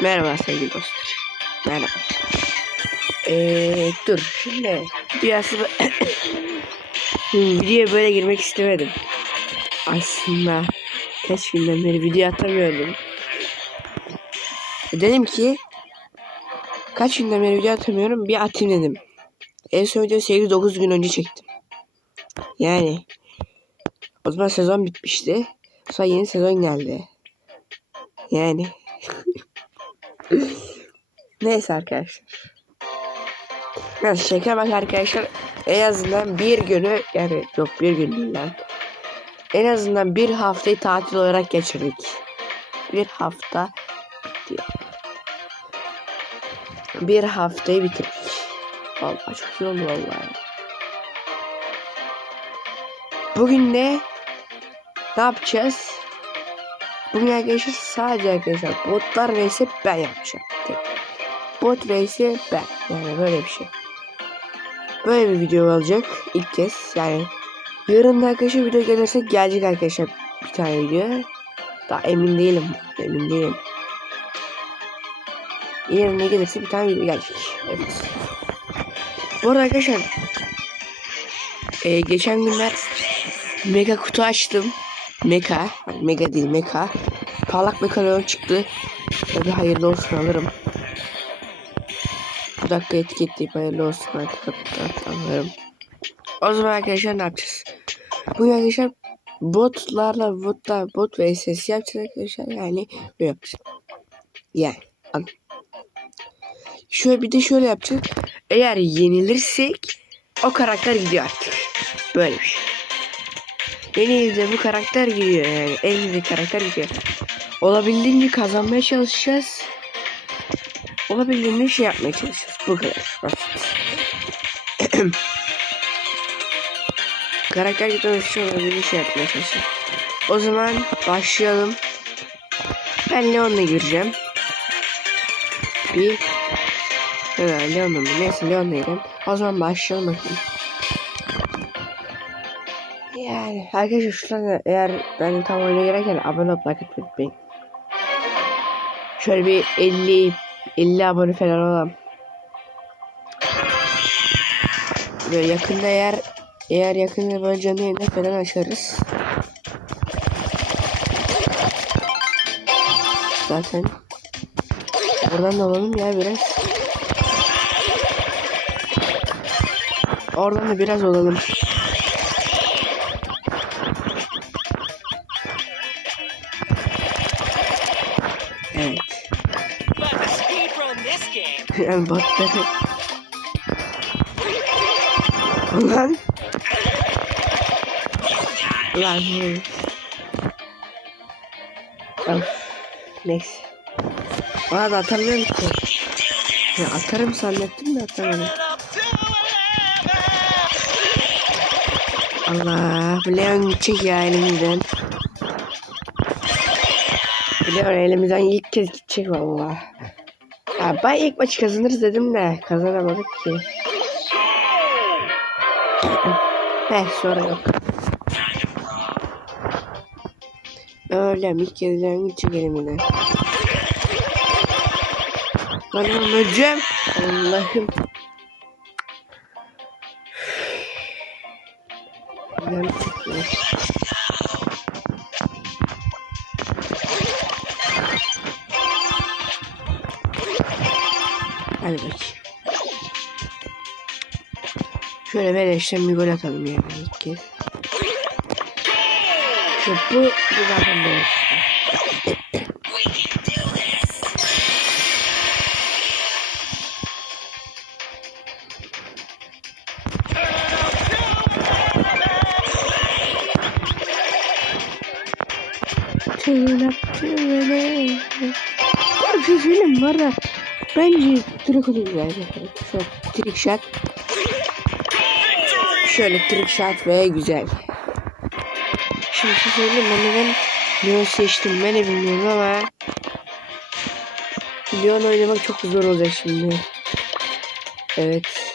Merhaba sevgili dostlar. Merhaba. Ee, dur şimdi videosu videoya böyle girmek istemedim. Aslında kaç günden beri video atamıyordum. Dedim ki kaç günden beri video atamıyorum bir atayım dedim. En son videoyu 8-9 gün önce çektim. Yani o zaman sezon bitmişti. Sonra yeni sezon geldi. Yani Neyse arkadaşlar. Neyse şaka bak arkadaşlar. En azından bir günü yani yok bir gün değil lan. En azından bir haftayı tatil olarak geçirdik. Bir hafta bitti. Bir haftayı bitirdik. Vallahi çok iyi oldu vallahi. Bugün ne? Ne yapacağız? Bugün arkadaşlar sadece arkadaşlar botlar vs ben yapacağım. Tek. Bot vs ben. Yani böyle bir şey. Böyle bir video olacak ilk kez. Yani yarın da arkadaşlar video gelirse gelecek arkadaşlar bir tane video. Daha emin değilim. Emin değilim. Yarın ne gelirse bir tane video gelecek. Evet. Bu arada arkadaşlar e, geçen günler mega kutu açtım. Meka, hani mega değil meka. Parlak mekalon çıktı. Tabi hayırlı olsun alırım. Bu dakika etiketleyip hayırlı olsun alırım. O zaman arkadaşlar ne yapacağız? Bu arkadaşlar botlarla botlar bot ve SS yapacağız arkadaşlar yani böyle yapacağız. Yani anladın. Şöyle bir de şöyle yapacağız. Eğer yenilirsek o karakter gidiyor artık. Böyle bir şey. Elimizde bu karakter gidiyor yani. Elimizde karakter gidiyor. Olabildiğince kazanmaya çalışacağız. Olabildiğince şey yapmaya çalışacağız. Bu kadar. Basit. karakter gitmemiz için olabildiğince şey yapmaya çalışacağız. O zaman başlayalım. Ben Leon'la gireceğim. Bir Evet Leon'la? Neyse Leon'la gireyim. O zaman başlayalım bakayım. Yani arkadaşlar şuradan eğer ben tam oyuna girerken abone olup like atmayı unutmayın. Şöyle bir 50 50 abone falan olalım. Böyle yakında eğer eğer yakında böyle canlı yayında falan açarız. Zaten oradan da olalım ya biraz. Oradan da biraz olalım. Botları. Ulan. Ulan. hey. Of. Neyse. Bana da atamıyorum ki. Ya atarım zannettim de atamadım. Allah. Leon gidecek ya elimizden. Leon elimizden ilk kez gidecek valla. Ya ben ilk maçı kazanırız dedim de kazanamadık ki. Heh sonra yok. Öyle kez Leon gidecek elimden. Lan öleceğim. Allah'ım. Leon Şöyle beleşten bir gol atalım yani ilk kez. Şu bu, bu zaten beleş. Tırnak tırnak. Ya bir şey da bence direkt olur yani. Şöyle trick shot. Şöyle trick shot ve güzel. Şimdi şey söyleyeyim ben neden Leon seçtim ben de bilmiyorum ama Leon oynamak çok zor olacak şimdi. Evet.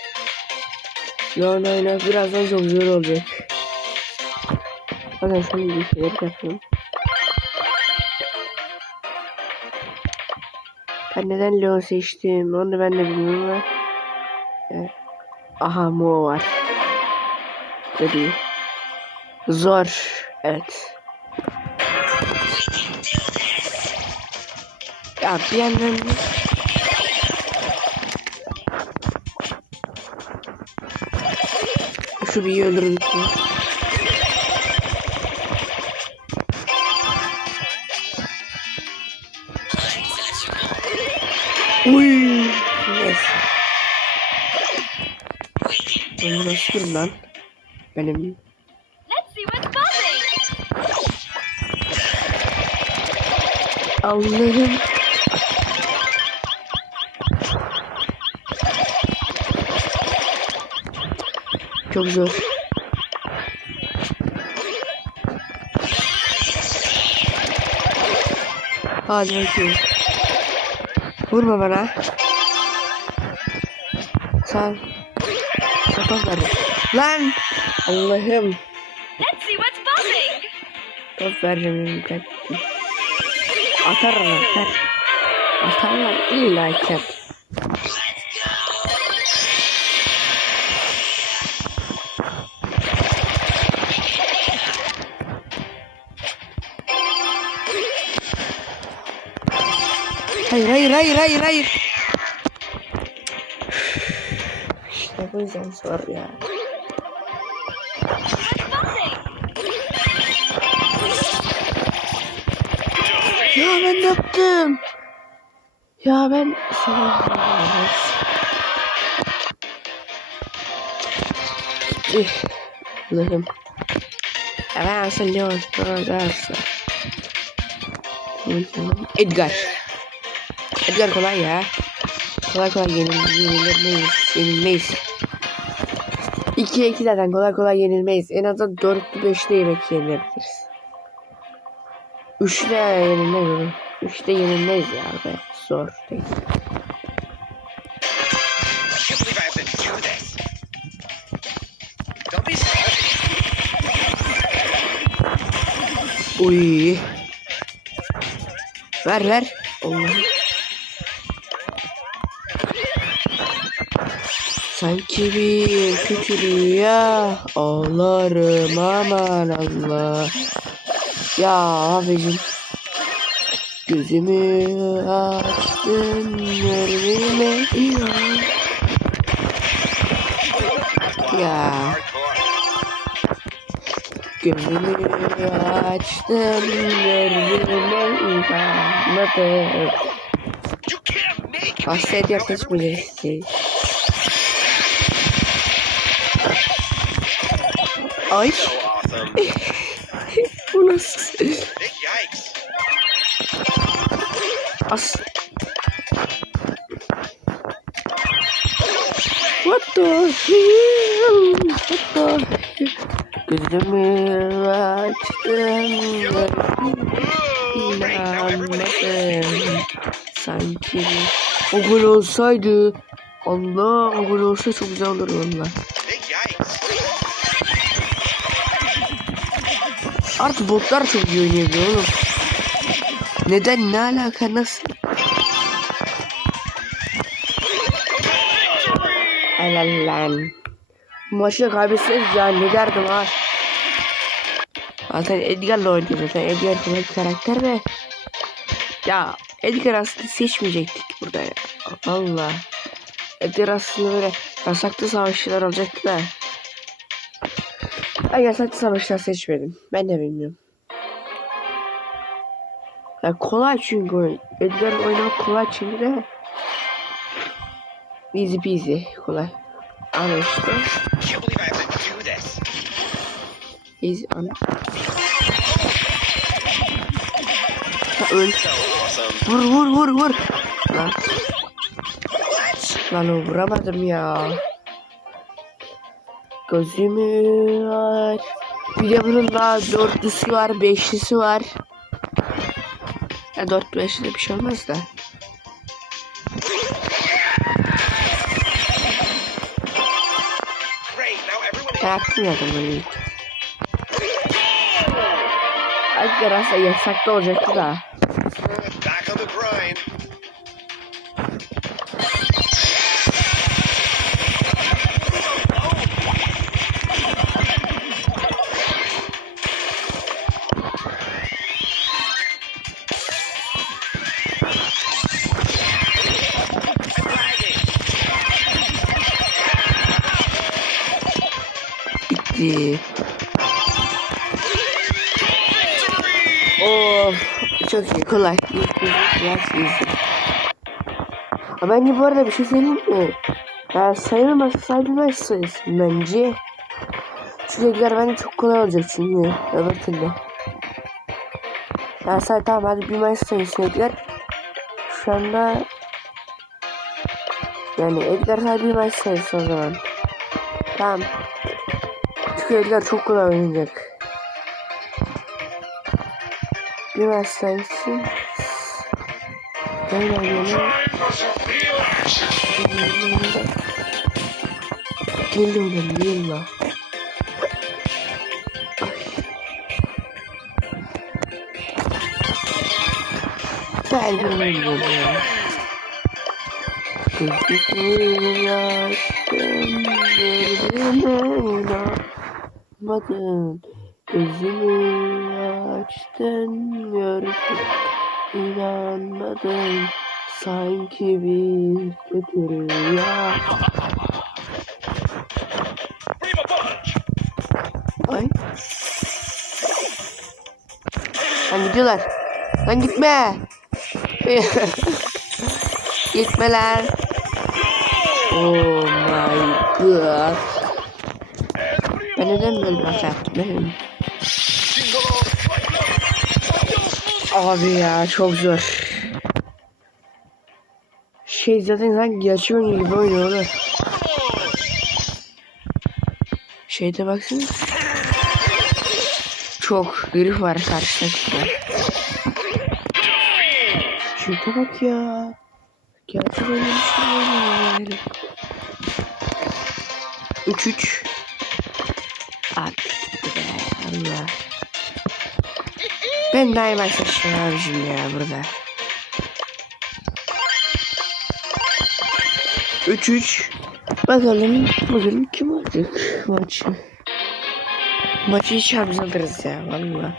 Leon oynamak birazdan çok zor olacak. Hadi şöyle bir şeyler yapalım. Ben neden Leon seçtim onu ben de bilmiyorum ama. Evet. Aha Mo var. Dedi. Zor. Evet. Ya bir yandan şu bir öldürdük mü? Uy. Yes. Bu nasıl bir lan? Benim Let's see what's buzzing. Allah'ım. Çok zor. Hadi bakayım. Vurma bana. Sen. Sapan ver. Lan. Allah'ım. Let's see what's buzzing. Top vereceğim ben. Atarlar atar. Atarlar illa ki. Hayır hayır hayır hayır hayır. İşte bu yüzden zor. Ya yaptım? Ya ben Allah'ım. Ben aslında ne? Orası. Edgar. Edgar kolay ya. Kolay kolay yenil yenilmeyiz. Yenilmeyiz. 2'ye 2 zaten kolay kolay yenilmeyiz. En azından 4'lü 5'li yemek yenilebiliriz. Üçte yenilmeyiz. Üçte yenilmeyiz ya be. Zor değil. Uy. Ver ver. Allah'ım. Sanki bir kötü rüya ağlarım aman Allah. Ya abicim. Gözümü açtım inan. Ya. Gözümü açtım gözüme inanmadım. Me. Hasta ediyor seçmeyeceksin. Ay As. What the hell? What the Gözümü açtım inanmadım Sanki o gol olsaydı Allah o gol olsa çok güzel olur yikes. Artık botlar çok iyi oynayabiliyor oğlum Neden? Ne alaka? Nasıl? Helal lan Maçı kaybetseniz ya ne derdim ha Zaten Edgar'la oynuyor zaten Edgar bir karakter de Ya Edgar aslında seçmeyecektik burada ya. Valla. Edgar aslında böyle yasaklı savaşçılar olacaktı da. Ben yasaklı savaşçılar seçmedim. Ben de bilmiyorum Ya kolay çünkü oyun Edgar oynamak kolay çünkü de Easy peasy kolay Ama işte. Easy ana Ha öl. Vur vur vur vur. Lan, lan o vuramadım ya. Gözümü aç. Bir de bunun daha dörtlüsü var, beşlisi var. Ya dört beşli de bir şey olmaz da. Attım zaten bunu ilk. Hakikaten aslında yasakta olacaktı da. Bitti. Of çok iyi kolay. Bence bu arada bir şey söyleyeyim mi? Ya sayılmaz sayılmaz sayılsın bence. Çünkü ekler bence çok kolay olacak çünkü öbür türlü. Ya say tamam hadi bir maç sayısın ekler. Şu anda yani ekler sadece bir maç sayısı o zaman. Tamam. Ekler çok kolay oynayacak. Bir sayısı. Böyle oynayalım. Geldim ben değil la. Gel ben oynayalım ya. Gözümü açtım, gözüme inanmadın. Gözümü açtın, gördüm, inanmadın. Sanki bir kötü rüya. Ay. Lan gidiyorlar. Lan gitme. Gitmeler. Oh my god. Ben neden böyle bir hata yaptım benim? Abi ya çok zor. Şey zaten sanki gerçek oynuyor gibi oynuyor onu. Şeyde baksana. Çok herif var karşısında. Şurada bak ya. Gerçek oynamış gibi oynuyor yani. 3-3. Allah. Ben daima şaşırıyorum abicim ya burada. 3-3. Bakalım bugün kim olacak maçı. Maçı hiç alırız ya valla.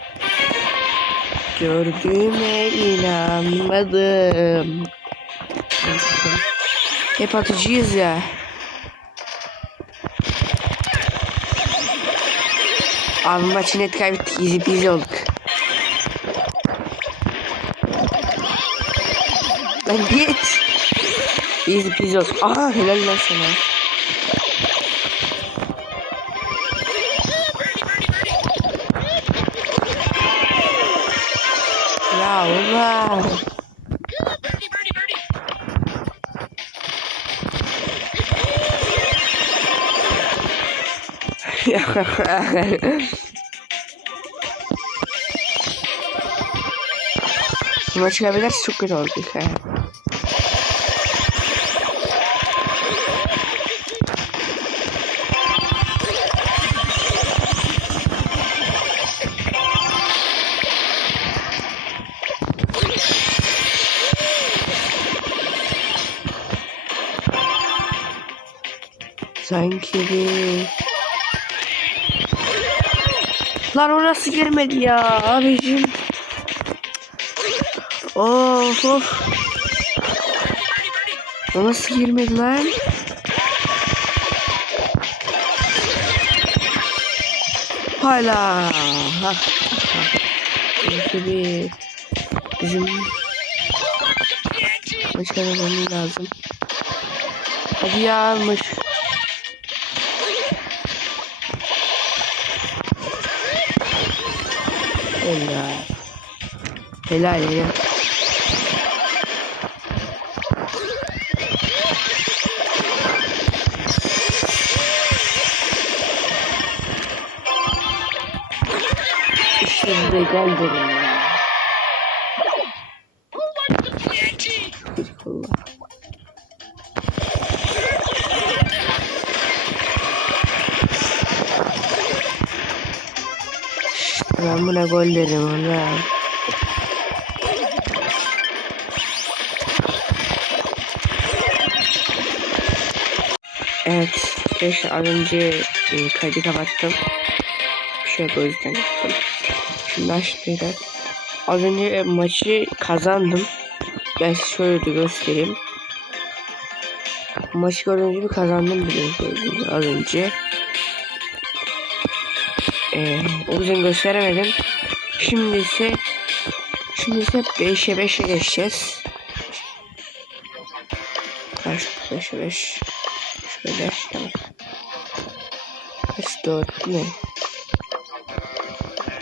Gördüğüme inanmadım. Hep atıcıyız ya. Peasy olduk. Lan git. Easy peasy olduk. Aha helal lan sana. Ya ulan. Bu maçı kaybederse çok kötü olacak ha. Sanki bir... Lan orası girmedi ya abicim. Of of. Nasıl girmedi lan? Hala. Ha. Sanki bir... Bizim... Başka bir lazım. Hadi ya almış. Helal. Helal helal. İşte buraya gel dedim ya. Allah. Ben buna gol derim ona. Evet. Arkadaşlar az önce e, kaydı kapattım. Bir şey yok o yüzden yaptım. Şimdi açtıydı. Az önce e, maçı kazandım. Ben size şöyle de göstereyim. Maçı gördüğünüz gibi kazandım biliyorsunuz az önce. Ee, o yüzden gösteremedim. Şimdi ise Şimdi ise 5'e 5'e geçeceğiz. Kaç 5'e 5 Şöyle tamam. Kaç 4 ne?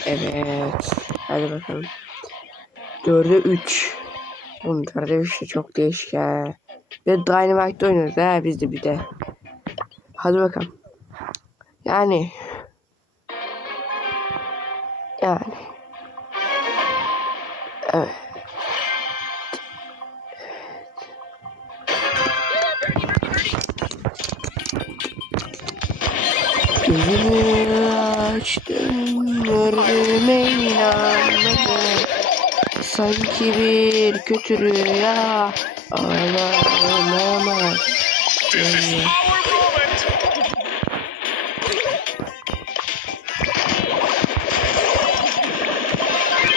Evet. Hadi bakalım. 4'e 3. Oğlum 4'e 3 de çok değişik ha. Ve Dynamite'de oynuyoruz ha biz de bir de. Hadi bakalım. Yani. Yani. Kötü rüya moment.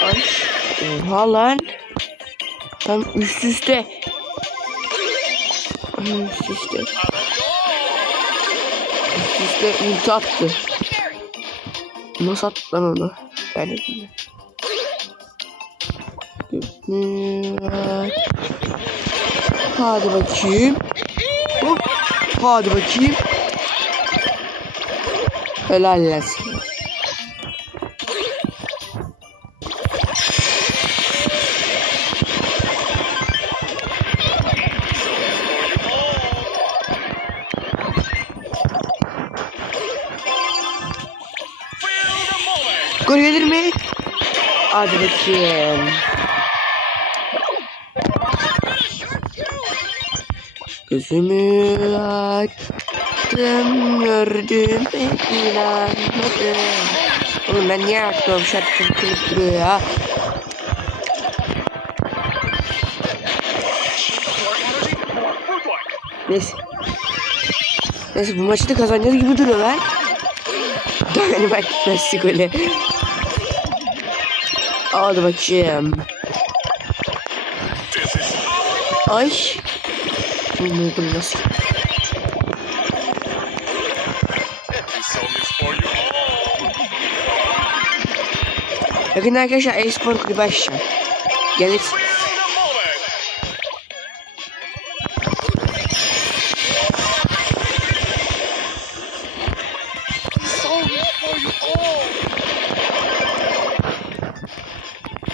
Ay. Oha lan. Tam üst üste. Üst üste. Üst üste ulti attı. Nasıl attı lan onu? Ben de bilmiyorum. Hadi bakayım. Hop. Hadi bakayım. Helal. Gol gelir mi? Hadi bakayım. Gözümü açtım gördüm inanmadım. Oğlum ben niye aklıma şarkı kılıp duruyor ya? Neyse. Neyse bu maçı da kazanacağız gibi duruyor lan. Daha bak nasıl golü. Hadi bakayım. This Ay. Bilmiyorum nasıl. Bakın arkadaşlar e-spor kulübü açacağım. Gelir.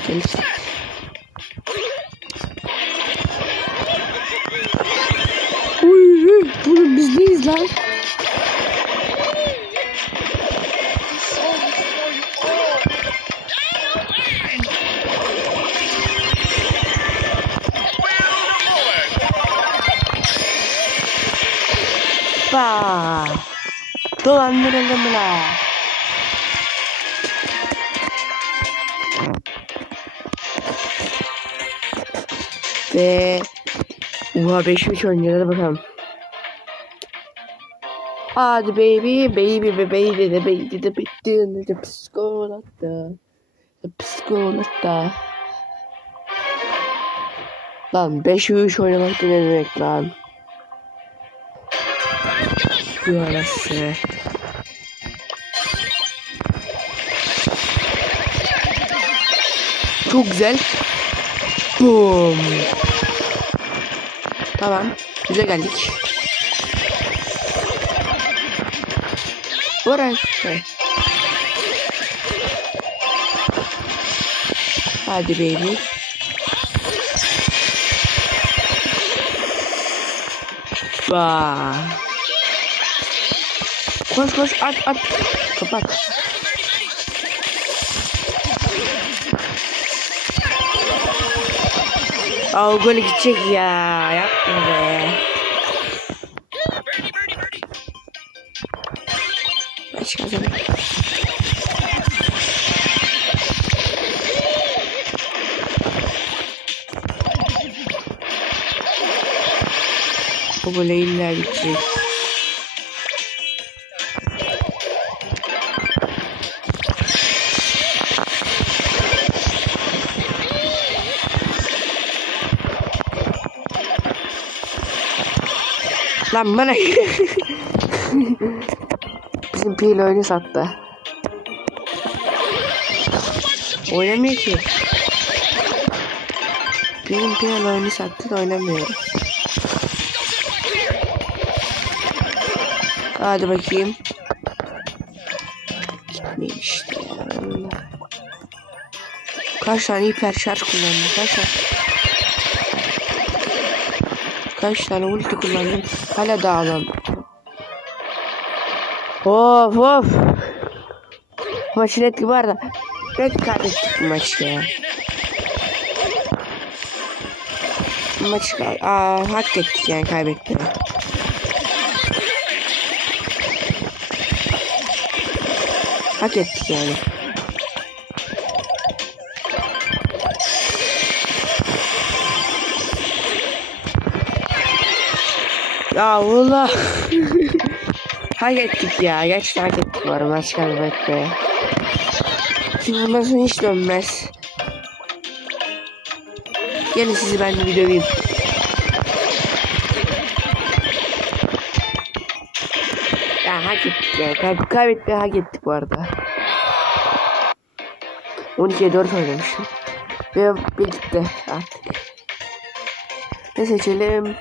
Feel Uha 5 3 oynuyor hadi bakalım. Hadi baby baby baby baby baby de baby de psikolata. Psikolata. Lan 5 3 oynamak ne demek lan? Yarası. Çok güzel. Boom. Tamam. Güzel geldik. Burası. Hadi baby. Ba. Koş koş at at. Kapat. Aa o gole gidecek ya. Yapma be. Maç kazanır. O gole illa gidecek. Lan bana Bizim pil oyunu sattı. Oynamıyor ki. Bizim pil oyunu sattı da oynamıyor. Hadi bakayım. Gitmiyor işte. Kaç tane hiper şarj kullandım? Kaç tane? Kaç tane ulti kullandım? Hala dağılam. Of of. Maçın etki var da. Net kaybettik bu maçı ya. Maçı Aa, hak ettik yani kaybetmeyi. Hak ettik yani. Ya Allah. hak ettik ya. Gerçekten hak ettik var maç kaybetmeye. Şimdi bundan sonra hiç dönmez. Gelin sizi ben bir döveyim. Ya hak ettik ya. Kay kaybetmeyi hak ettik bu arada. 12'ye 4 oynamışım. Ve bir gitti artık. Ne seçelim?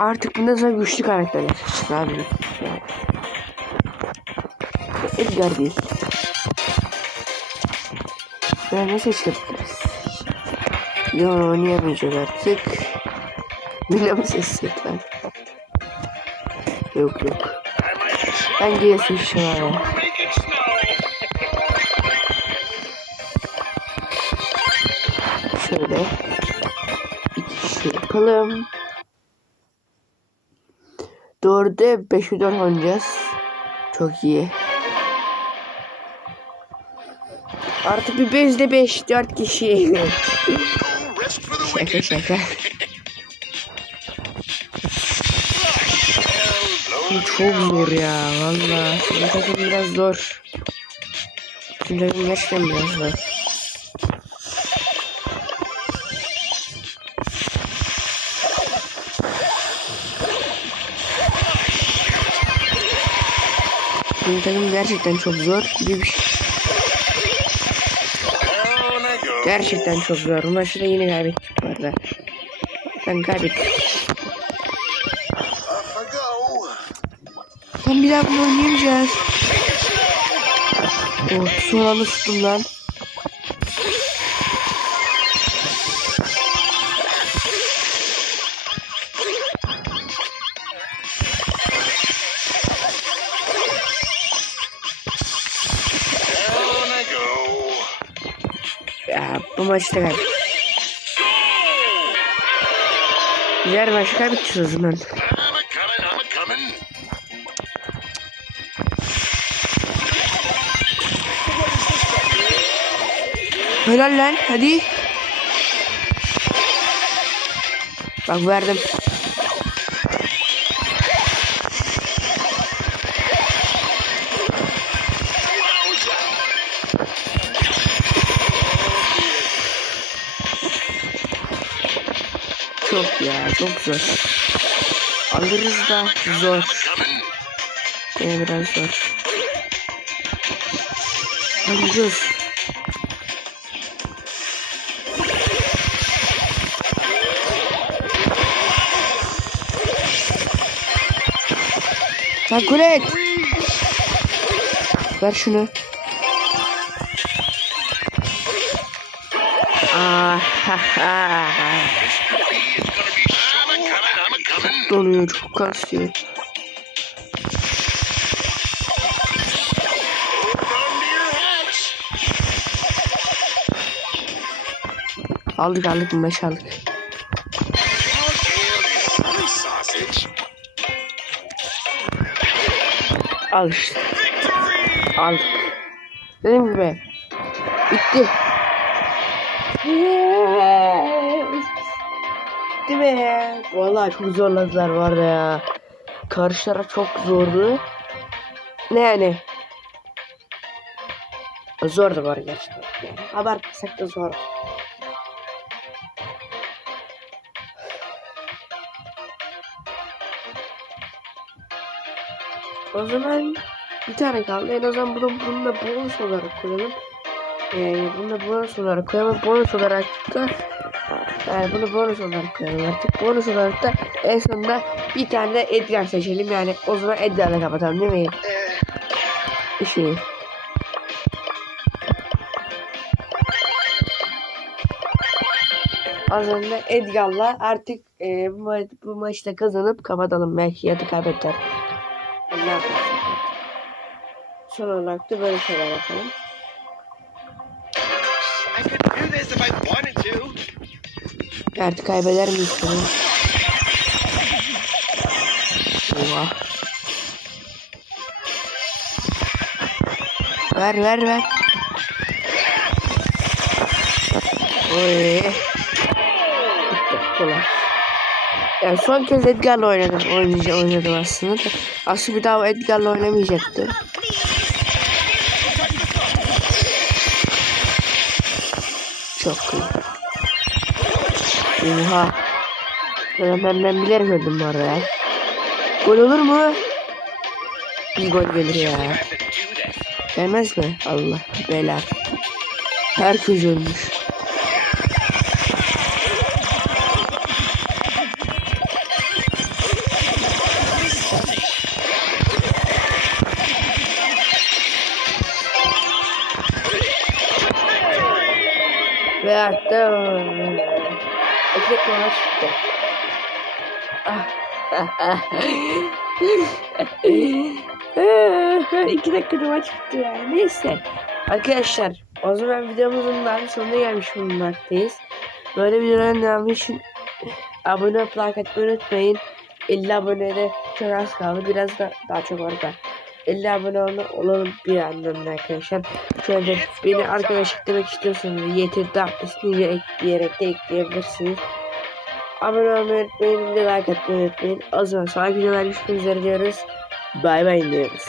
Artık bundan sonra güçlü karakterler abi. Yani. Edgar değil. Ya ne seçebiliriz? Yo oynayamayacağız artık. Bile mi seçsek lan? Yok yok. Ben. Make it snow. Şöyle. İki kişi yapalım. Dörde beşi dört oynayacağız. Çok iyi. Artık bir bezde beş dört kişi. Şaka şaka. Çok zor ya valla. Bu takım biraz zor. Bu takım gerçekten biraz zor. Bu takım gerçekten çok zor. Bir şey. Gerçekten çok zor. Maçı da yine kaybettik bu arada. Ben kaybettim. Tam bir daha bunu oynayamayacağız. Oh, son anda tuttum lan. Bu maçı da kaybettik. Diğer maçı kaybedeceğiz o. Helal lan hadi. Bak verdim. Çok zor. Alırız da zor. Gene biraz zor. Dur. Takul et. Ver şunu. Ah, ha, ha. Donuyor çok kasıyor. Aldık aldık maç aldık. Al işte. Aldık. Dediğim gibi. Bitti. Be. Vallahi çok zorladılar var ya. Karşı taraf çok zordu. Ne yani? Zordu var gerçekten. Yani abartmasak da zor. O zaman bir tane kaldı. En azından bunu bunu da bonus olarak koyalım. Yani bunu da bonus olarak koyalım. Bonus olarak da yani bunu bonus olarak koyalım artık. Bonus olarak da en sonunda bir tane de Edgar seçelim. Yani o zaman Edgar'la kapatalım değil mi? Şey. Az önce Edgar'la artık e, bu, ma- bu maçta kazanıp kapatalım belki ya da kaybeder. Allah. Son olarak da böyle şeyler yapalım. I could do this if I wanted to. Artık kaybeder miyiz bunu? Oha. Ver ver ver. Oy. Kolay. Yani son kez Edgar'la oynadım. Oynayınca oynadım aslında. da. Aslında bir daha Edgar'la oynamayacaktım. Çok iyi. Oha. Ben, ben, ben bilerek öldüm bu arada. Gol olur mu? Bir gol gelir ya. Gelmez mi? Allah bela. Herkes ölmüş. Ve hatta dakika maç bitti. Ah. iki dakikada maç bitti ya. Neyse. Arkadaşlar o zaman videomuzun daha sonuna gelmiş bulunmaktayız. Böyle videoların devamı için abone olup like atmayı unutmayın. 50 abonede çok az kaldı. Biraz da daha çok orada. 50 abone ol- olalım bir yandan da arkadaşlar. Şöyle beni arkadaş eklemek istiyorsanız YT'de ismini ekleyerek de ekleyebilirsiniz. Abone olmayı unutmayın. Like atmayı unutmayın. O zaman sonraki videolar görüşmek üzere diyoruz. Bay bay diyoruz.